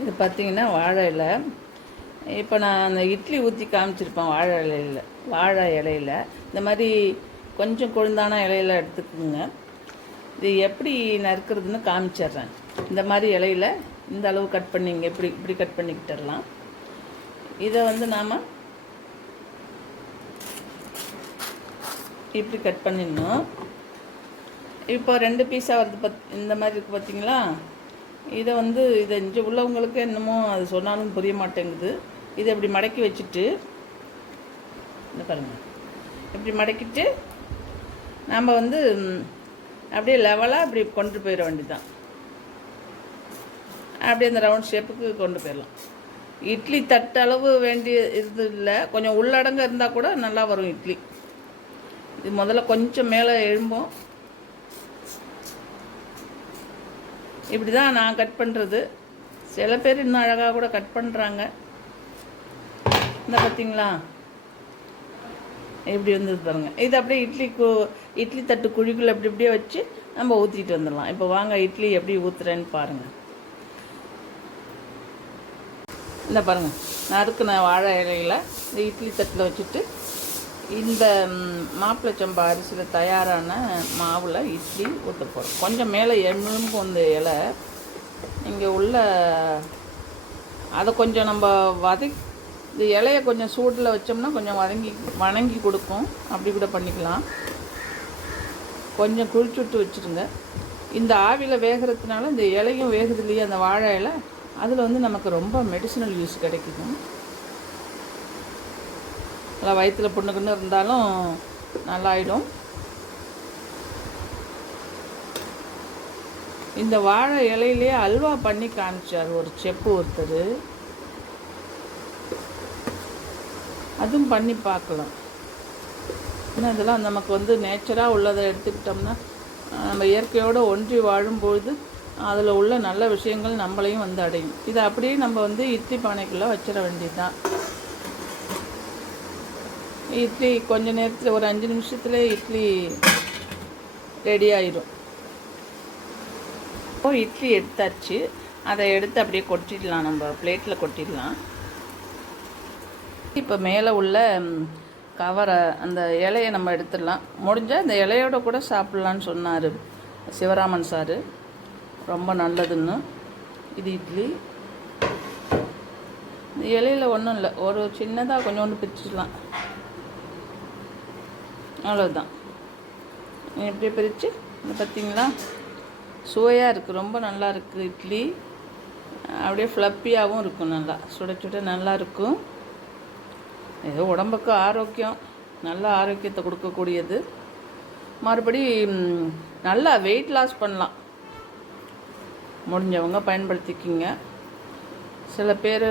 இது பார்த்திங்கன்னா வாழை இலை. இப்போ நான் அந்த இட்லி ஊற்றி காமிச்சிருப்பேன் வாழை இலையில் இந்த மாதிரி கொஞ்சம் கொழுந்தான இலையில எடுத்துக்கோங்க. இது எப்படி நறுக்கிறதுன்னு காமிச்சிட்றேன். இந்த மாதிரி இலையில் இந்த அளவு கட் பண்ணிங்க, இப்படி கட் பண்ணிக்கிட்டுடலாம். இதை வந்து நாம் இப்படி கட் பண்ணிடணும். இப்போ 2 பீஸாக வருது இந்த மாதிரி இருக்குது பார்த்தீங்களா. இதை வந்து இதை இங்கே உள்ளவங்களுக்கு என்னமோ அது சொன்னாலும் புரிய மாட்டேங்குது. இதை இப்படி மடக்கி வச்சுட்டு இந்த பாருங்கள், இப்படி மடக்கிட்டு நாம் வந்து அப்படியே லெவலாக அப்படி கொண்டு போயிட வேண்டியதுதான். அப்படியே அந்த ரவுண்ட் ஷேப்புக்கு கொண்டு போயிடலாம். இட்லி தட்டளவு வேண்டிய இது இல்லை, கொஞ்சம் உள்ளடங்க இருந்தால் கூட நல்லா வரும் இட்லி. இது முதல்ல கொஞ்சம் மேலே எழும்போம். இப்படி தான் நான் கட் பண்ணுறது. சில பேர் இன்னும் அழகாக கூட கட் பண்ணுறாங்க. இந்த பார்த்தீங்களா இப்படி வந்தது பாருங்கள். இது அப்படியே இட்லி தட்டு குழிக்குள்ளே இப்படியே வச்சு நம்ம ஊற்றிட்டு வந்துடலாம். இப்போ வாங்க இட்லி எப்படி ஊற்றுறேன்னு பாருங்கள். இந்த பாருங்கள், நறுக்குன வாழை இலையில் இந்த இட்லி தட்டில் வச்சுட்டு இந்த மாப்பிள்ளை சம்பா அரிசியில் தயாரான மாவில் இட்லி ஊற்ற போகிறோம். கொஞ்சம் மேலே எலும்பு இந்த இலை இங்கே உள்ள அதை கொஞ்சம் நம்ம இந்த இலையை கொஞ்சம் சூடில் வச்சோம்னா கொஞ்சம் வணங்கி கொடுக்கும். அப்படி கூட பண்ணிக்கலாம். கொஞ்சம் குளிச்சு விட்டு வச்சுருங்க. இந்த ஆவியில் வேகிறதுனால இந்த இலையும் வேகுது இல்லையா, அந்த வாழை இலை, அதில் வந்து நமக்கு ரொம்ப மெடிசினல் யூஸ் கிடைக்கும். நல்லா வயிற்றில் புண்ணுக்குன்னு இருந்தாலும் நல்லாயிடும். இந்த வாழை இலையிலே அல்வா பண்ணி காமிச்சார் ஒரு செப்பு ஒருத்தர். அதுவும் பண்ணி பார்க்கலாம். ஏன்னா இதெல்லாம் நமக்கு வந்து நேச்சராக உள்ளதை எடுத்துக்கிட்டோம்னா நம்ம இயற்கையோடு ஒன்றி வாழும்பொழுது அதில் உள்ள நல்ல விஷயங்கள் நம்மளையும் வந்து அடையும். இதை அப்படியே நம்ம வந்து இட்லி பானைக்குள்ளே வச்சிட வேண்டியது தான். இட்லி கொஞ்சம் நேரத்தில் ஒரு 5 நிமிஷத்தில் இட்லி ரெடி ஆயிடும். இப்போ இட்லி எடுத்தாச்சு. அதை எடுத்து அப்படியே கொட்டிடலாம், நம்ம பிளேட்டில் கொட்டிடலாம். இப்போ மேலே உள்ள கவரை அந்த இலையை நம்ம எடுத்துடலாம். முடிஞ்சால் இந்த இலையோட கூட சாப்பிட்லான்னு சொன்னார் சிவராமன் சார். ரொம்ப நல்லதுன்னு. இது இட்லி. இந்த இலையில் ஒன்றும் இல்லை, ஒரு சின்னதாக கொஞ்சோண்டு பிரிச்சிடலாம், அவ்வளோதான். இப்படியே பிரித்து இந்த பார்த்திங்களா, சுவையாக இருக்குது, ரொம்ப நல்லா இருக்குது. இட்லி அப்படியே ஃப்ளப்பியாகவும் இருக்கும், நல்லா சுட நல்லா இருக்கும். ஏதோ உடம்புக்கு ஆரோக்கியம், நல்ல ஆரோக்கியத்தை கொடுக்கக்கூடியது. மறுபடி நல்லா வெயிட் லாஸ் பண்ணலாம். முடிஞ்சவங்க பயன்படுத்திக்கிங்க. சில பேர்